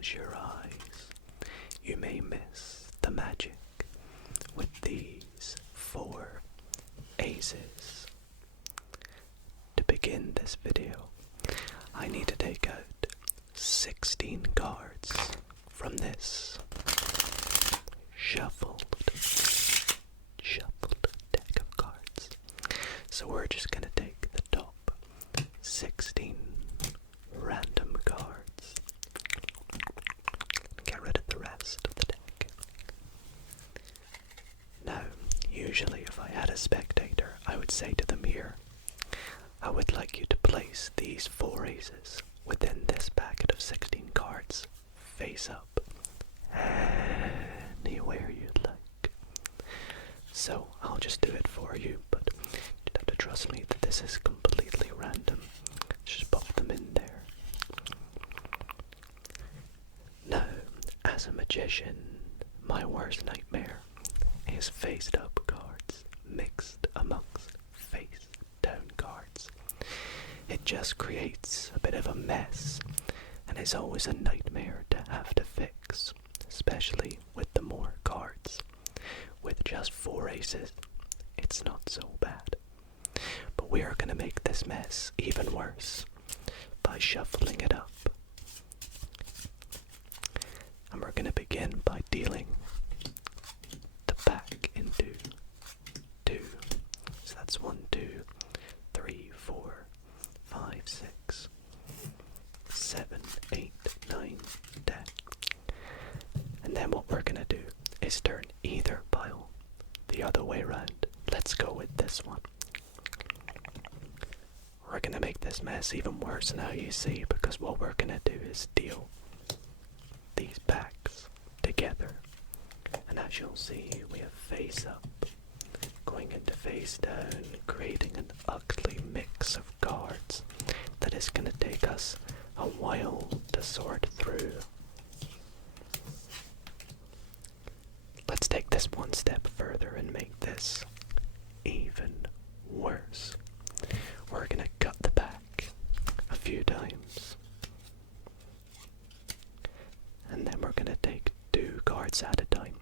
close your eyes, you may miss the magic with these 4 aces. To begin this video, I need to take out 16 cards from this shuffled deck of cards. So we're just going to take the top 16 random cards and get rid of the rest of the deck. Now, usually if I had a spectator, I would say to them here, I would like you to place these 4 aces within this packet of 16 cards, face up, anywhere you'd like. So I'll just do it for you, but you'd have to trust me that this is completely random. Just pop them in there. Now, as a magician, my worst nightmare is faced up cards mixed amongst face down cards. It just creates a bit of a mess and is always a nightmare to have to fix, especially with the more cards. With just 4 aces, it's not so bad. But we are going to make this mess even worse by shuffling it up. And we're going to begin by dealing the pack into 2. So that's 1, 2, 3, 4, 5, 6, 7, 8, 9, 10. And then what we're going to do is turn either pile the other way around. Let's go with this one. We're going to make this mess even worse now, you see, because what we're going to do is deal these packs together. And as you'll see, we have face up going into face down, creating an ugly mix of cards that is going to take us a while to sort through. Let's take this one step further and make this even worse. We're going to cut the pack a few times. And then we're going to take 2 cards at a time.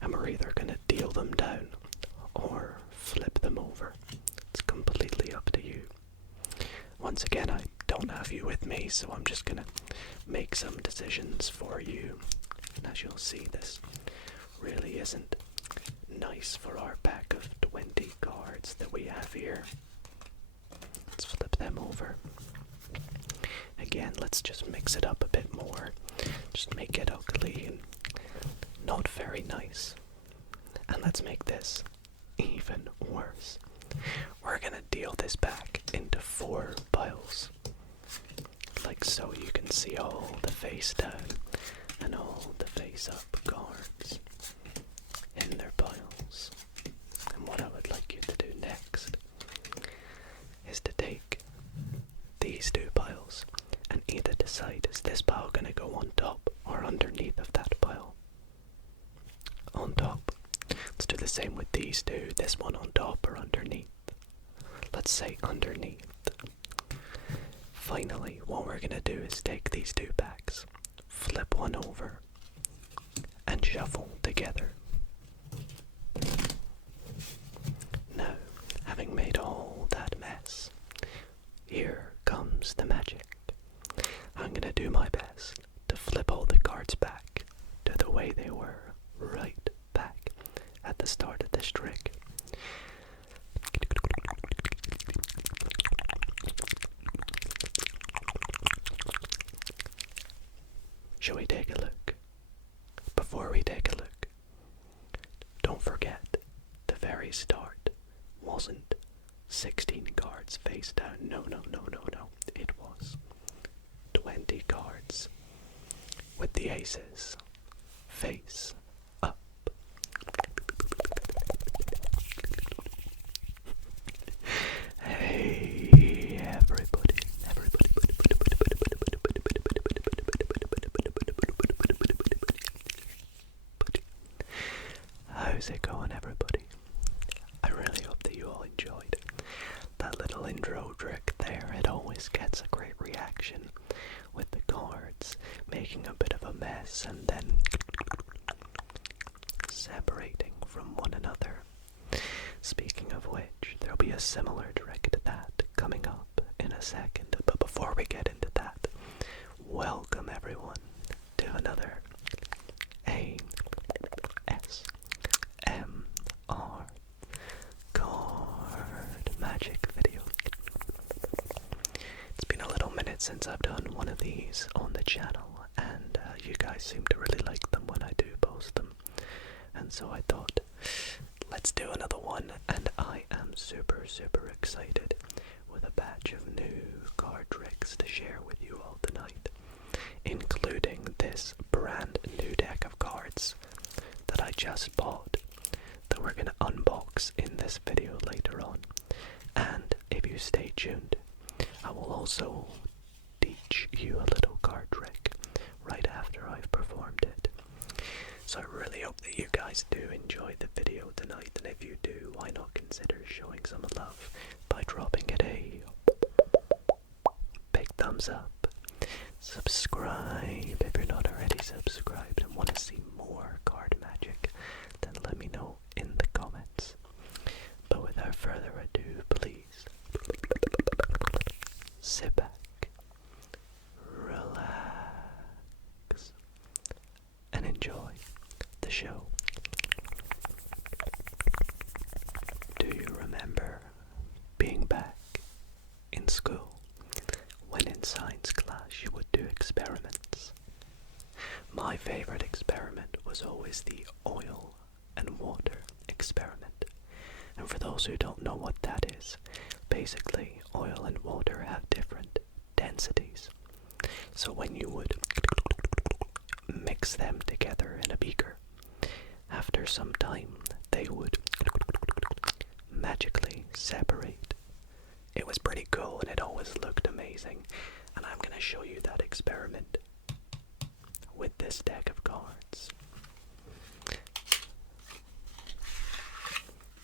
And we're either going to deal them down or flip them over. It's completely up to you. Once again, I don't have you with me, so I'm just going to make some decisions for you. And as you'll see, this really isn't nice for our pack of 20 cards that we have here. Let's flip them over. Again, let's just mix it up a bit more. Just make it ugly and not very nice. And let's make this even worse. We're gonna deal this pack into 4 piles. Like so. You can see all the face down and all the face up cards in their piles. And what I would like you to do next is to take these 2 piles and either decide, is this pile going to go on top or underneath of that pile? On top. Let's do the same with these 2. This one on top or underneath? Let's say underneath. Finally, what we're going to do is take these 2 packs, flip one over, and shuffle together. Now, having made all that mess, here comes the magic. I'm going to do my best to flip all the cards back to the way they were, right back at the start of this trick. Shall we take a look? Before we take a look, don't forget, the very start wasn't 16 cards face down. No. It was 20 cards with the aces face up. Hey, everybody. How's it going, everybody? I really hope that you all enjoyed that little intro trick there. It always gets a great reaction with the cards making a bit of a mess and then separating from one another. Speaking of which, there'll be a similar trick to that coming up in a second. But before we get into that, welcome everyone to another ASMR card magic video. It's been a little minute since I've done one of these on the channel, and you guys seem to really like them when I do post them. And so I thought, let's do another one, and I am super excited with a batch of new card tricks to share with you all tonight, including this brand new deck of cards that I just bought that we're going to unbox in this video later on. And if you stay tuned, I will also teach you a little card trick right after I've performed it. So I really hope that you guys do enjoy the video tonight, and if you do, why not consider showing some love by dropping it a big thumbs up. Subscribe if you're not already subscribed and want to see more card magic, then let me know in the comments. But without further ado, please sit back, relax, and enjoy the show. Do you remember being back in school when in science class you would do experiments? My favorite experiment was always the oil and water experiment. And for those who don't know what that is, basically oil and water have different densities. So when you would mix them together in a beaker, after some time they would magically separate. It was pretty cool and it always looked amazing, and I'm going to show you that experiment with this deck of cards.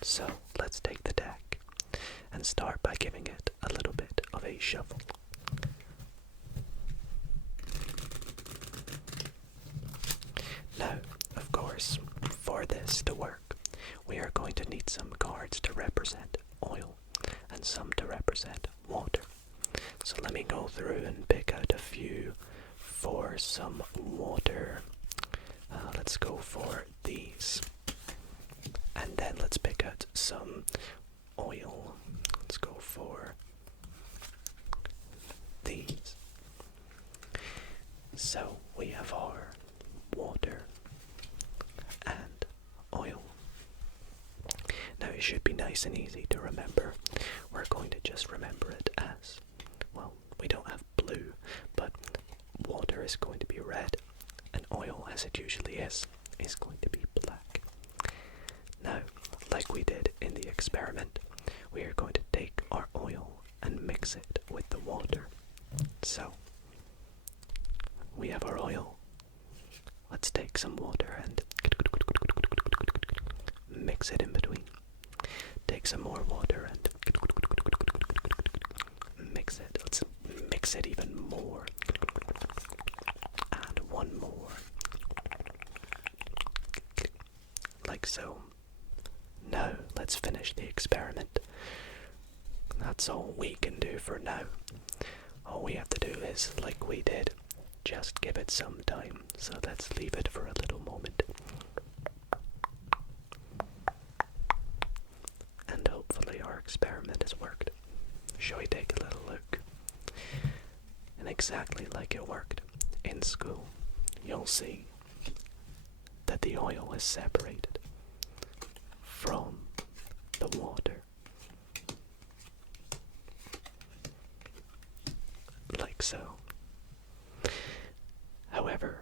So let's take the deck and start by giving it a little bit of a shuffle. Now, of course, for this to work, we are going to need some cards to represent oil and some to represent water. So let me go through and pick out a few for some water. Let's go for these. And then let's pick out some oil. Let's go for these. So we have our water and oil. Now it should be nice and easy to remember. We're going to just remember it as, well, we don't have blue, but water is going to be red, and oil, as it usually is going to be black. Now, like we did in the experiment, we are going to take our oil and mix it with the water. So, we have our oil. Let's take some water and mix it in between. Take some more water and mix it. Let's mix it even more. And one more. Like so. Now, let's finish the experiment. That's all we can do for now. All we have to do is, like we did, just give it some time. So let's leave it for a little moment. And hopefully our experiment has worked. Shall we take a little look? And exactly like it worked in school, you'll see that the oil is separated from the water. Like so. However,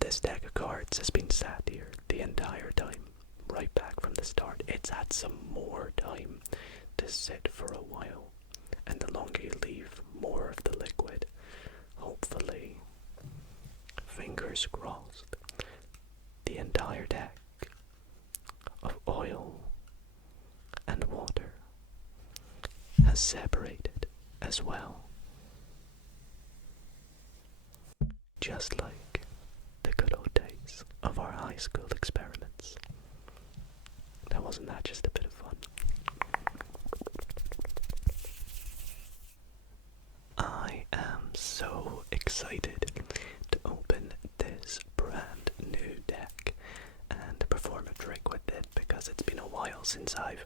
this deck of cards has been sat here the entire time, right back from the start. It's had some more time to sit for a while, and the longer you leave more of the liquid, hopefully, fingers crossed, the entire deck of oil and water has separated as well. Just like memories of our high school experiments. Now wasn't that just a bit of fun? I am so excited to open this brand new deck and perform a trick with it because it's been a while since I've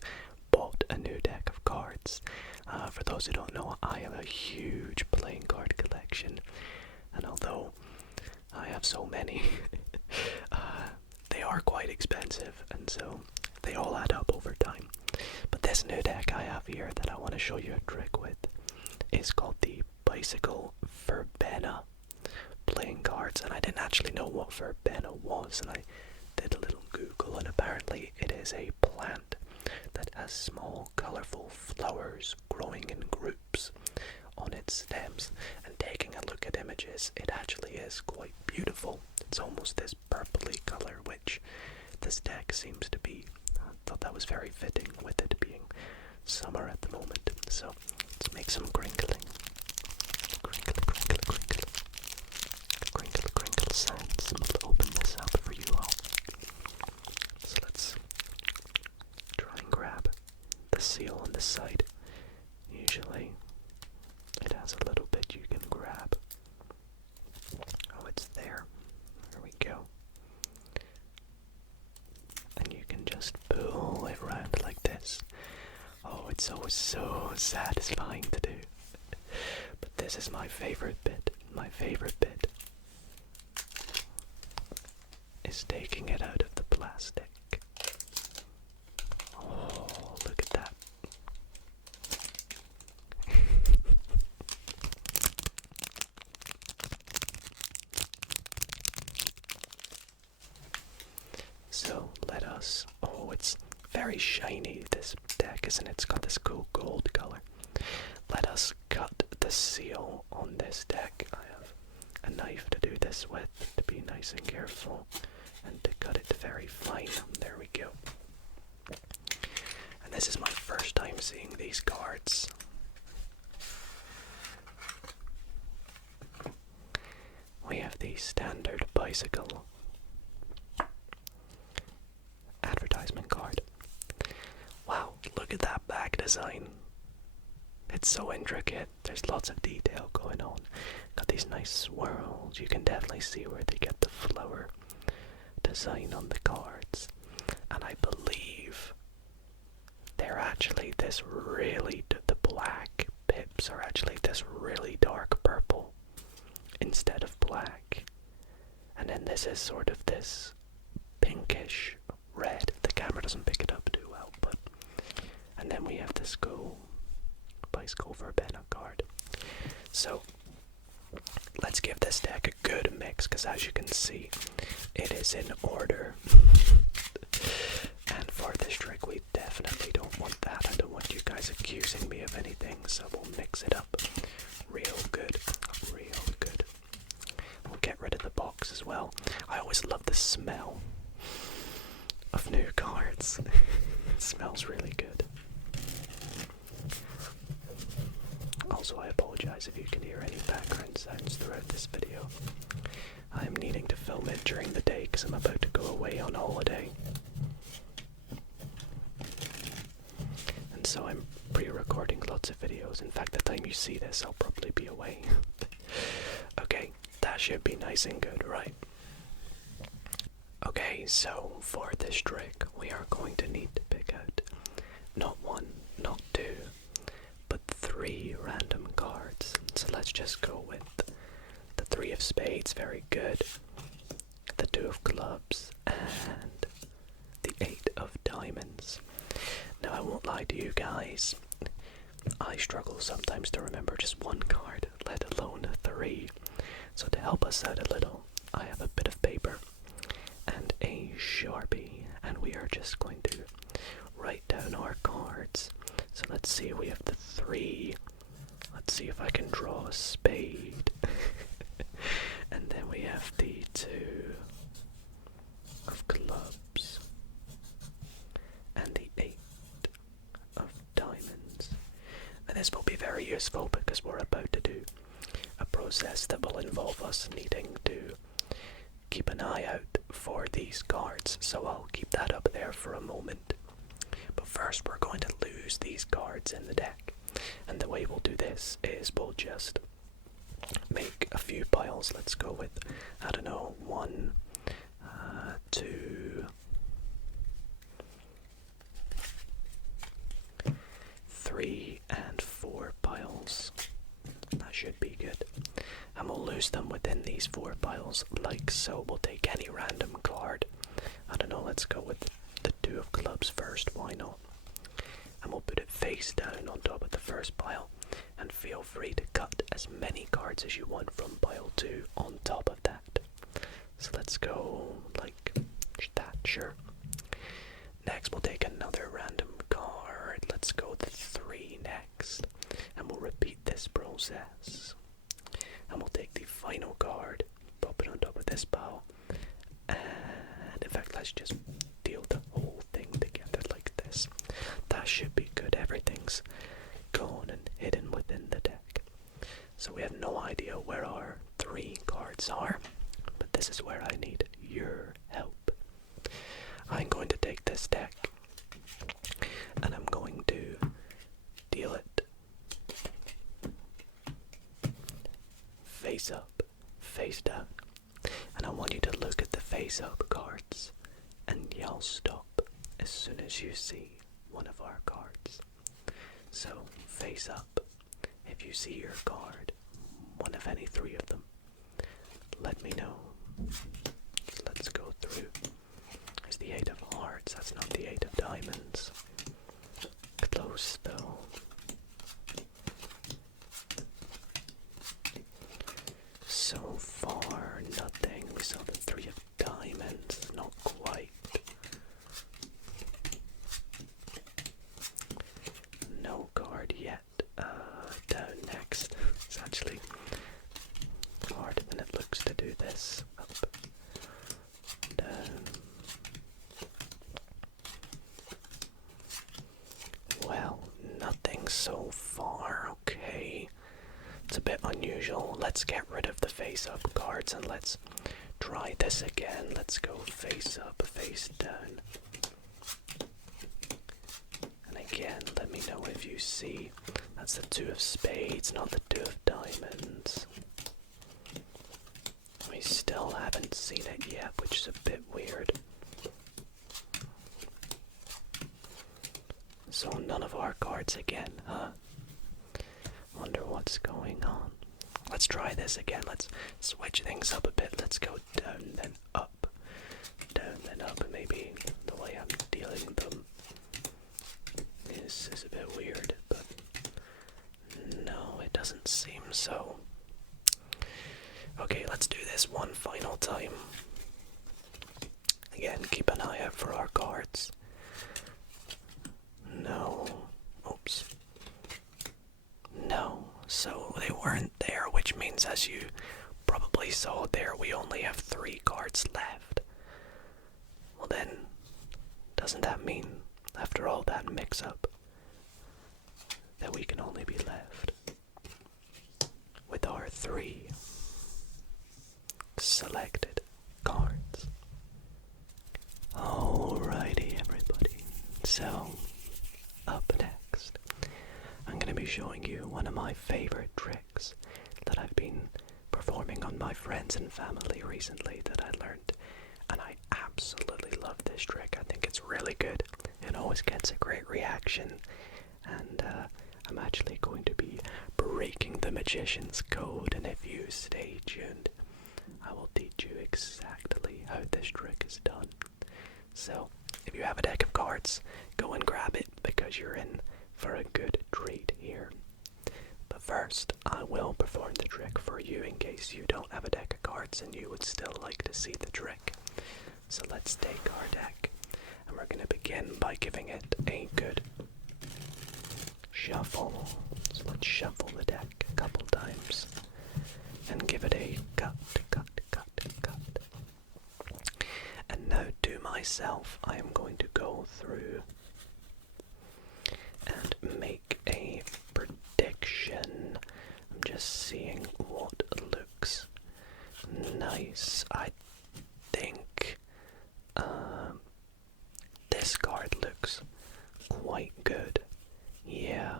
bought a new deck of cards. For those who don't know, I have a huge playing card collection, and although I have so many, they are quite expensive, and so they all add up over time. But this new deck I have here that I want to show you a trick with is called the Bicycle Verbena playing cards, and I didn't actually know what verbena was, and I did a little Google, and apparently it is a plant that has small colourful flowers growing in groups on its stems, and taking a look at images, it actually is quite beautiful. It's almost this purpley colour, which this deck seems to be. I thought that was very fitting with it being summer at the moment. So let's make some crinkling. Crinkle, crinkle, crinkle. Crinkle, crinkle sounds. And we'll open this up for you all. So let's try and grab the seal on this side. Usually it has a little bit you can grab. Oh, it's there. There we go. And you can just pull it around like this. Oh, it's always so satisfying to do. But this is my favorite bit. My favorite bit is taking it out of the plastic. Oh, look at that. So let us, oh, it's very shiny, this deck, isn't it? It's got this cool gold color. Let us cut the seal on this deck. I have a knife to do this with, to be nice and careful, and to cut it very fine. There we go. And this is my first time seeing these cards. We have the standard bicycle advertisement card. Wow, look at that back design. It's so intricate. There's lots of detail going on. Got these nice swirls. You can definitely see where they get the flower design on the cards. And I believe they're actually this really, the black pips are actually this really dark purple instead of black. And then this is sort of this pinkish red. The camera doesn't pick it up too well, but and then we have this cool bicycle verbena card. So let's give this deck a good mix, because as you can see, it is in order. And for this trick, we definitely don't want that. I don't want you guys accusing me of anything, so we'll mix it up real good, real good. We'll get rid of the box as well. I always love the smell of new cards. It smells really good. Also, I apologize if you can hear any background sounds throughout this video. I am needing to film it during the day because I'm about to go away on holiday. And so I'm pre-recording lots of videos. In fact, the time you see this, I'll probably be away. Okay, that should be nice and good, right? Okay, so for this trick, we are going to need to pick out not one, not two, but 3 random cards. So let's just go with the 3 of spades, very good, the 2 of clubs, and the 8 of diamonds. Now I won't lie to you guys, I struggle sometimes to remember just 1 card, let alone 3. So to help us out a little, I have a bit of paper and a Sharpie, and we are just going to write down our cards. So let's see, we have the 3. Let's see if I can draw a spade. And then we have the 2 of clubs and the 8 of diamonds. Now this will be very useful because we're about to do a process that will involve us needing to keep an eye out for these cards, so I'll keep that up there for a moment. But first we're going to lose these cards in the deck. And the way we'll do this is we'll just make a few piles. Let's go with, I don't know, 1, 2, 3, and 4 piles. That should be good. And we'll lose them within these 4 piles, like so. We'll take any random card. I don't know, let's go with the 2 of clubs first, why not? And we'll put it face down on top of the first pile. And feel free to cut as many cards as you want from pile 2 on top of that. So let's go like that, sure. Next we'll take another random card. Let's go with 3 next. And we'll repeat this process. And we'll take the final card, pop it on top of this pile. And in fact, let's just deal the whole thing together like this. That should be good. Everything's gone and hidden within the deck. So we have no idea where our 3 cards are, but this is where I need your help. I'm going to take this deck and I'm going to deal it face up, face down. And I want you to look at the face up cards and yell stop as soon as you see one of our cards. So face up if you see your card, one of any 3 of them. Let me know. So let's go through. There's the 8 of hearts, that's not the 8 of diamonds. Close though. So far, nothing. We saw the 3 of diamonds, not quite. No card yet. Down next. It's actually harder than it looks to do this. Up, down. Well, nothing so far. Okay. It's a bit unusual. Let's get rid of the face up cards and let's try this again. Let's go face up, face down. And again, let me know if you see. That's the 2 of spades, not the 2 of diamonds. We still haven't seen it yet, which is a bit weird. So none of our cards again, huh? Wonder what's going on. Let's try this again. Let's switch things up a bit. Let's go down, then up. Down, then up. Maybe the way I'm dealing them is a bit weird, but no, it doesn't seem so. Okay, let's do this one final time. Again, keep an eye out for our cards. No. Oops. No. So they weren't there, which means, as you probably saw there, we only have 3 cards left. Well then, doesn't that mean, after all that mix-up, that we can only be left with our 3 selected cards? Alrighty, everybody. So, up next, I'm going to be showing you one of my favorite tricks that I've been performing on my friends and family recently that I learned. And I absolutely love this trick. I think it's really good. It always gets a great reaction. And I'm actually going to be breaking the magician's code. And if you stay tuned, I will teach you exactly how this trick is done. So, if you have a deck of cards, go and grab it because you're in for a good treat here. But first, I will perform the trick for you in case you don't have a deck of cards and you would still like to see the trick. So let's take our deck and we're going to begin by giving it a good shuffle. So let's shuffle the deck a couple times and give it a cut. And now to myself, I am going to go through and make a prediction. I'm just seeing what looks nice. I think This card looks quite good. Yeah,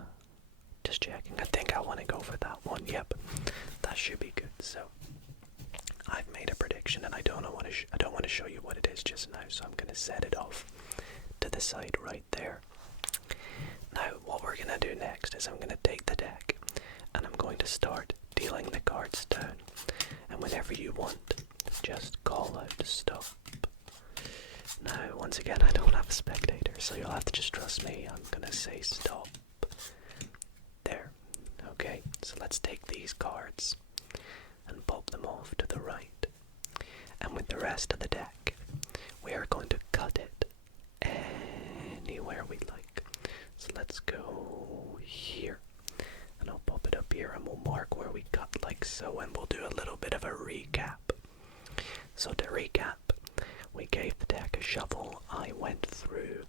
just checking. I think I want to go for that one. Yep, that should be good. So I've made a prediction, and I don't want to show you what it is just now. So I'm going to set it off to the side right there. Now, what we're going to do next is I'm going to take the deck, and I'm going to start dealing the cards down. And whenever you want, just call out stop. Now, once again, I don't have a spectator, so you'll have to just trust me. I'm gonna say stop. There. Okay, so let's take these cards and pop them off to the right. And with the rest of the deck, we are going to cut it anywhere we like. So let's go here. And I'll pop it up here, and we'll mark where we cut like so, and we'll do a little bit of a recap. So to recap, we gave the deck a shuffle. I went through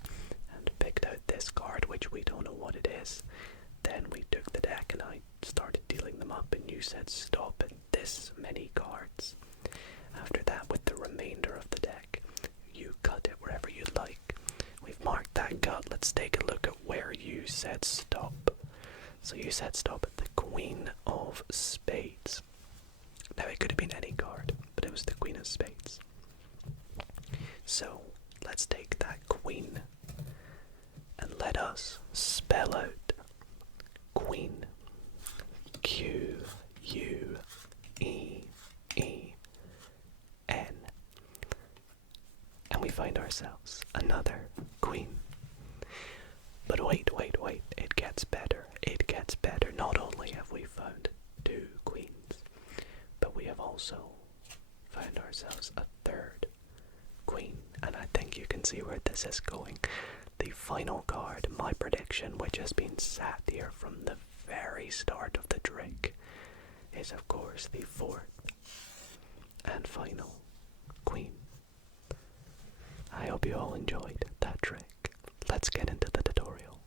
and picked out this card, which we don't know what it is. Then we took the deck and I started dealing them up, and you said stop at this many cards. After that, with the remainder of the deck, you cut it wherever you'd like. We've marked that cut. Let's take a look at where you said stop. So you said stop at the Queen of Spades. Now it could have been any card, but it was the Queen of Spades. So let's take that Queen and let us spell out Queen. Q-U-E-E-N. And we find ourselves another Queen. But wait, it gets better. It gets better. Not only have we found two queens, but we have also found ourselves a third queen. And I think you can see where this is going. The final card, my prediction, which has been sat here from the very start of the trick, is of course the fourth and final queen. I hope you all enjoyed that trick. Let's get into the tutorial.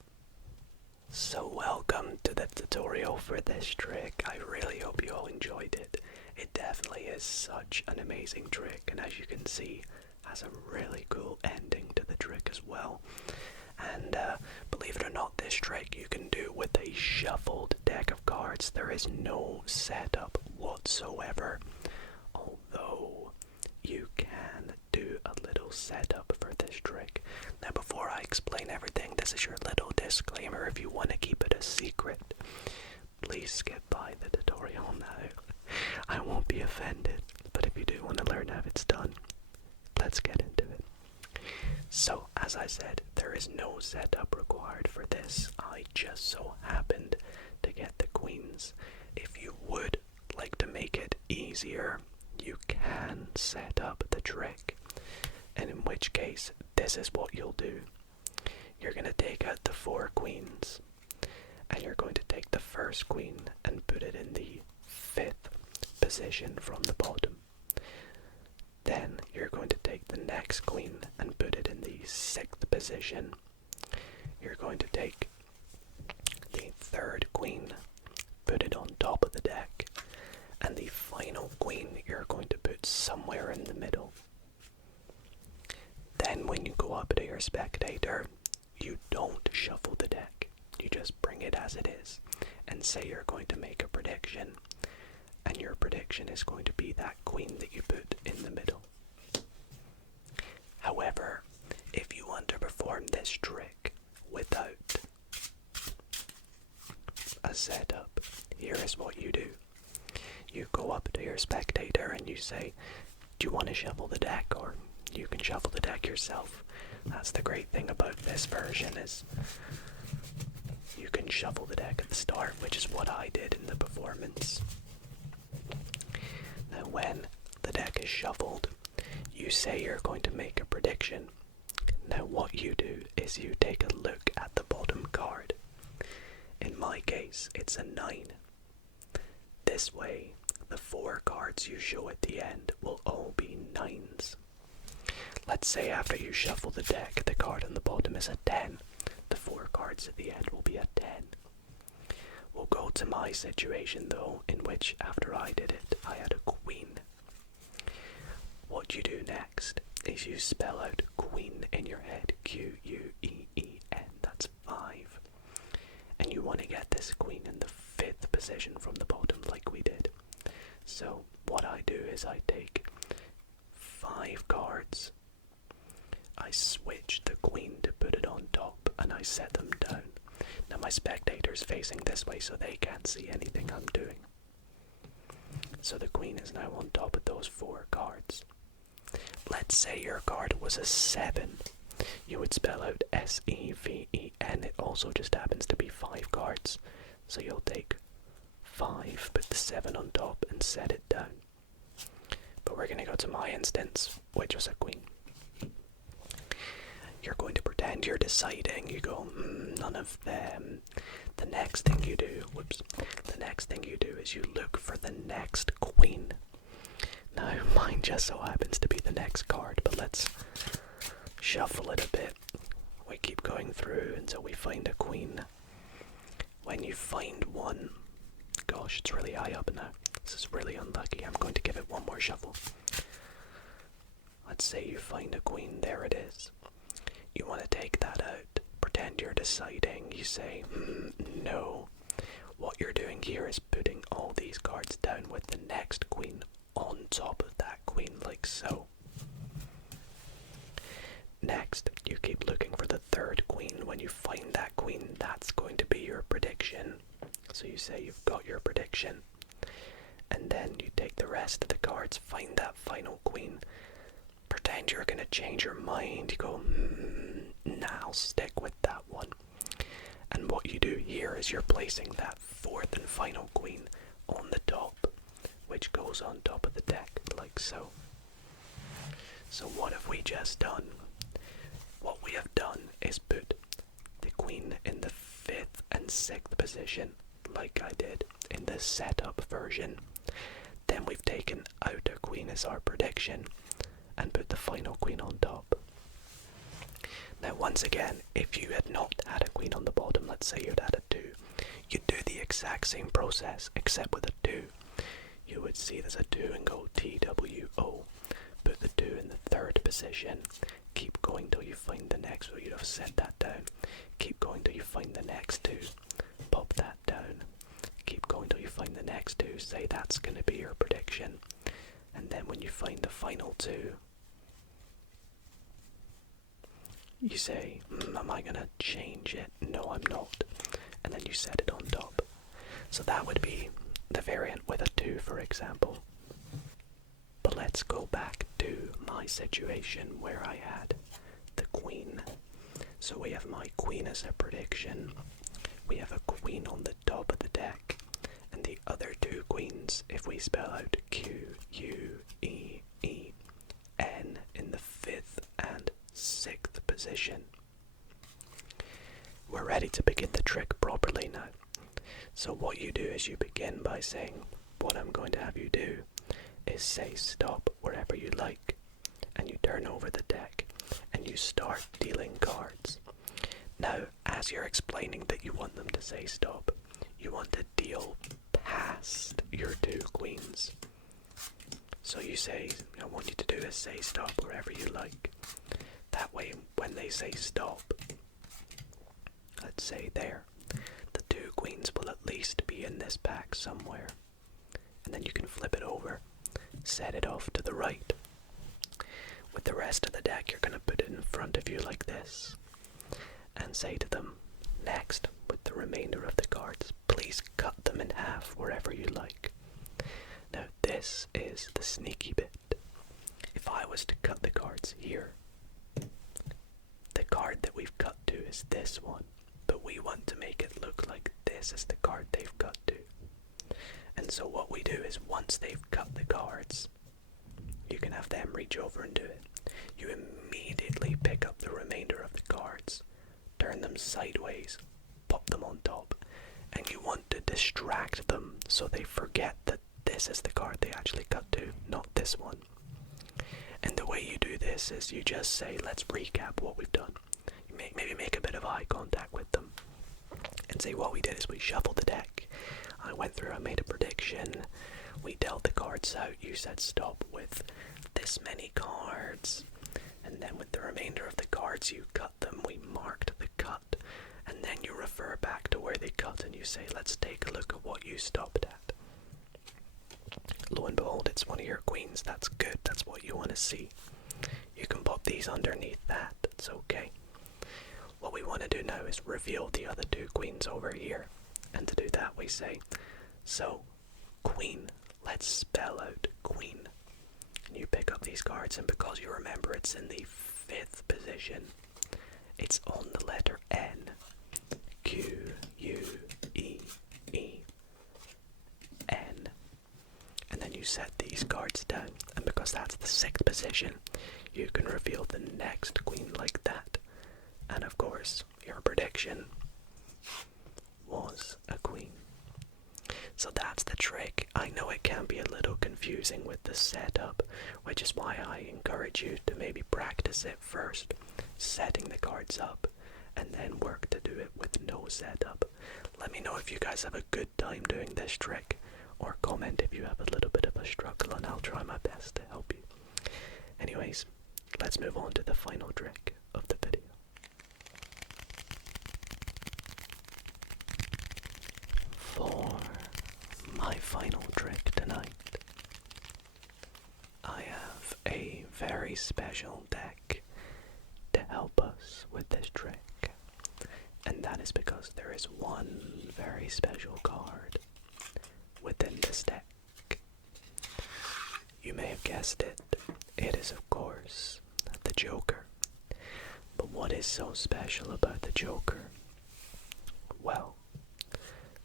So welcome to the tutorial for this trick. I really hope you all enjoyed it. It definitely is such an amazing trick, and as you can see, has a really cool ending to the trick as well. And believe it or not, this trick you can do with a shuffled deck of cards. There is no setup whatsoever, although you can do a little setup for this trick. Now, before I explain everything, this is your little disclaimer. If you want to keep it a secret, please skip by the tutorial now. I won't be offended, but if you do want to learn how it's done, let's get into it. So, as I said, there is no setup required for this. I just so happened to get the queens. If you would like to make it easier, you can set up the trick, and in which case, this is what you'll do. You're going to take out the four queens, and you're going to take the first queen and put it in the fifth position from the bottom. Then you're going to take the next queen and put it in the sixth position. You're going to take the third queen, put it on top of the deck, and the final queen you're going to put somewhere in the middle. Then when you go up to your spectator, you don't shuffle the deck. You just bring it as it is and say you're going to make a prediction. And your prediction is going to be that queen that you put in the middle. However, if you want to perform this trick without a setup, here is what you do. You go up to your spectator and you say, do you want to shuffle the deck? Or you can shuffle the deck yourself. That's the great thing about this version, is you can shuffle the deck at the start, which is what I did in the performance. Now when the deck is shuffled, you say you're going to make a prediction. Now what you do is you take a look at the bottom card. In my case, it's a 9. This way, the 4 cards you show at the end will all be 9s. Let's say after you shuffle the deck, the card on the bottom is a 10. The 4 cards at the end will be a 10. We'll go to my situation though, in which after I did it, I had a queen. What you do next is you spell out queen in your head, Queen, that's 5. And you want to get this queen in the 5th position from the bottom like we did. So what I do is I take 5 cards, I switch the queen to put it on top, and I set them down. Now my spectator's facing this way so they can't see anything I'm doing. So the queen is now on top of those 4 cards. Let's say your card was a 7. You would spell out Seven. It also just happens to be 5 cards. So you'll take 5, put the 7 on top, and set it down. But we're going to go to my instance, which was a queen. You're going to pretend you're deciding. You go, none of them. The next thing you do, the next thing you do is you look for the next queen. Now, mine just so happens to be the next card, but let's shuffle it a bit. We keep going through until we find a queen. When you find one, gosh, it's really high up now. This is really unlucky. I'm going to give it one more shuffle. Let's say you find a queen. There it is. You want to take that out. Pretend you're deciding. You say, no. What you're doing here is putting all these cards down with the next queen on top of that queen, like so. Next, you keep looking for the 3rd queen. When you find that queen, that's going to be your prediction. So you say you've got your prediction. And then you take the rest of the cards, find that final queen. Pretend you're going to change your mind. You go, nah, I'll stick with that one. And what you do here is you're placing that 4th and final queen on the top, which goes on top of the deck, like so. So what have we just done? What we have done is put the queen in the 5th and 6th position, like I did in the setup version. Then we've taken out a queen as our prediction and put the final queen on top. Now once again, if you had not had a queen on the bottom, let's say you'd had a 2, you'd do the exact same process except with a 2. You would see there's a 2 and go TWO, put the 2 in the 3rd position, keep going till you find the next, so you'd have set that down, keep going till you find the next 2, pop that down, keep going till you find the next 2, say that's going to be your prediction, and then when you find the final 2, you say, am I going to change it? No, I'm not. And then you set it on top. So that would be the variant with a 2, for example. But let's go back to my situation where I had the queen. So we have my queen as a prediction. We have a queen on the top of the deck. And the other 2 queens, if we spell out Queen in the 5th and 6th position. We're ready to begin the trick properly now. So what you do is you begin by saying, what I'm going to have you do is say stop wherever you like, and you turn over the deck and you start dealing cards. Now, as you're explaining that you want them to say stop, you want to deal past your 2 queens. So you say, I want you to do is say stop wherever you like. That way, when they say stop, let's say there, the 2 queens will at least be in this pack somewhere. And then you can flip it over, set it off to the right. With the rest of the deck, you're going to put it in front of you like this. And say to them, next, with the remainder of the cards, please cut them in half wherever you like. Now this is the sneaky bit. If I was to cut the cards here, the card that we've cut to is this one, but we want to make it look like this is the card they've cut to. And so what we do is once they've cut the cards, you can have them reach over and do it. You immediately pick up the remainder of the cards, turn them sideways, pop them on top, and you want to distract them so they forget that this is the card they actually cut to, not this one. And the way you do this is you just say, let's recap what we've done. You maybe make a bit of eye contact with them and say what we did is we shuffled the deck. I went through, I made a prediction, we dealt the cards out, you said stop with this many cards, and then with the remainder of the cards you cut them. We marked the cut, and then you refer back to where they cut and you say, let's take a look at what you stopped at. Lo and behold, it's one of your queens. That's good, that's what you want to see. You can pop these underneath that, it's okay. What we want to do now is reveal the other two queens over here, and to do that we say, so queen, let's spell out queen. And you pick up these cards, and because you remember it's in the 5th position, it's on the letter N. Q, U, E, E, N. And then you set these cards down, and because that's the 6th position, you can reveal the next queen like that. And of course, your prediction was a queen. So that's the trick. I know it can be a little confusing with the setup, which is why I encourage you to maybe practice it first, setting the cards up, and then work to do it with no setup. Let me know if you guys have a good time doing this trick, or comment if you have a little bit of a struggle, and I'll try my best to help you. Anyways, let's move on to the final trick of the video. For my final trick tonight, I have a very special deck to help us with this trick, and that is because there is one very special card within this deck. You may have guessed it, it is of course the Joker. But what is so special about the Joker? Well,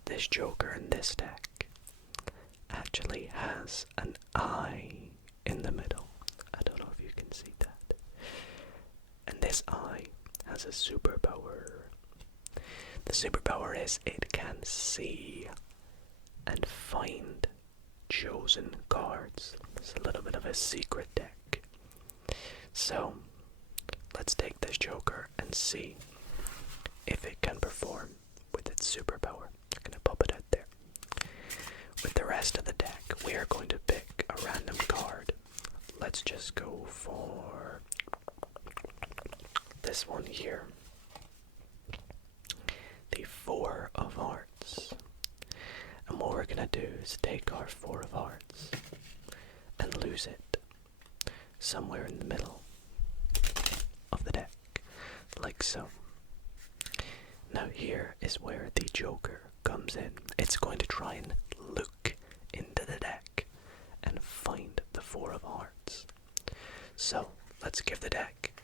this Joker in this deck actually has an eye in the middle. I don't know if you can see that. And this eye has a superpower. The superpower is it can see and find chosen cards. It's a little bit of a secret deck. So, let's take this Joker and see if it can perform with its superpower. I'm going to pop it out there. With the rest of the deck, we are going to pick a random card. Let's just go for this one here. The 4 of Hearts. And what we're going to do is take our 4 of Hearts and lose it somewhere in the middle of the deck, like so. Now here is where the Joker comes in. It's going to try and look into the deck and find the 4 of Hearts. So let's give the deck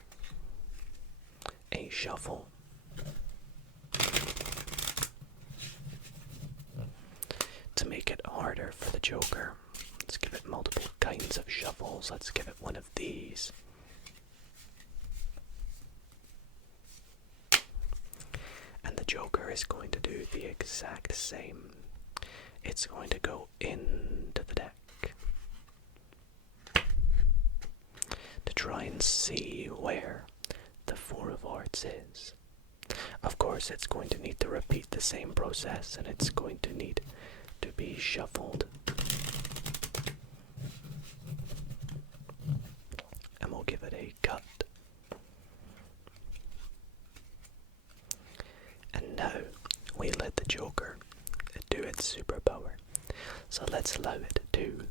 a shuffle. To make it harder for the Joker, let's give it multiple kinds of shuffles. Let's give it one of these. And the Joker is going to do the exact same. It's going to go into the deck to try and see where the 4 of Hearts is. Of course, it's going to need to repeat the same process, and it's going to need to be shuffled. And we'll give it a cut. And now we let the Joker do its superpower. So let's allow it to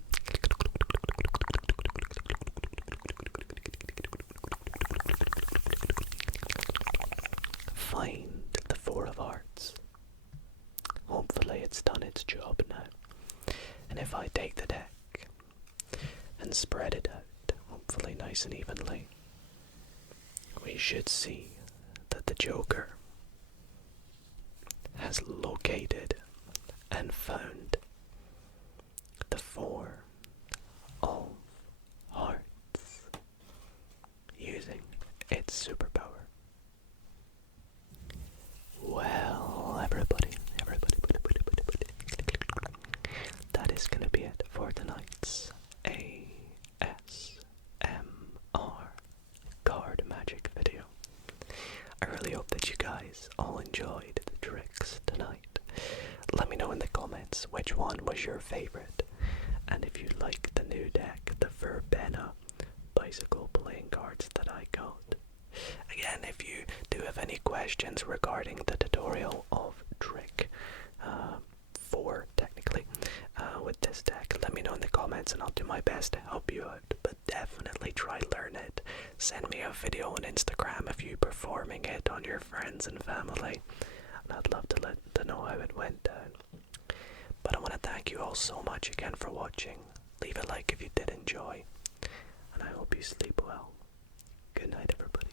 find the 4 of Hearts. Hopefully it's done its job now. And if I take the deck and spread it out, hopefully nice and evenly, we should see that the Joker has located and found the 4 of Hearts using its superpower. Well, everybody, that is gonna be it for tonight's ASMR card magic video. I really hope that you guys all enjoyed the tricks tonight. Let me know in the comments which one was your favorite, and if you like the new deck, the Verbena bicycle playing cards that I got. And if you do have any questions regarding the tutorial of trick 4, technically, with this deck, let me know in the comments and I'll do my best to help you out. But definitely try learn it. Send me a video on Instagram of you performing it on your friends and family, and I'd love to know how it went down. But I want to thank you all so much again for watching. Leave a like if you did enjoy, and I hope you sleep well. Good night, everybody.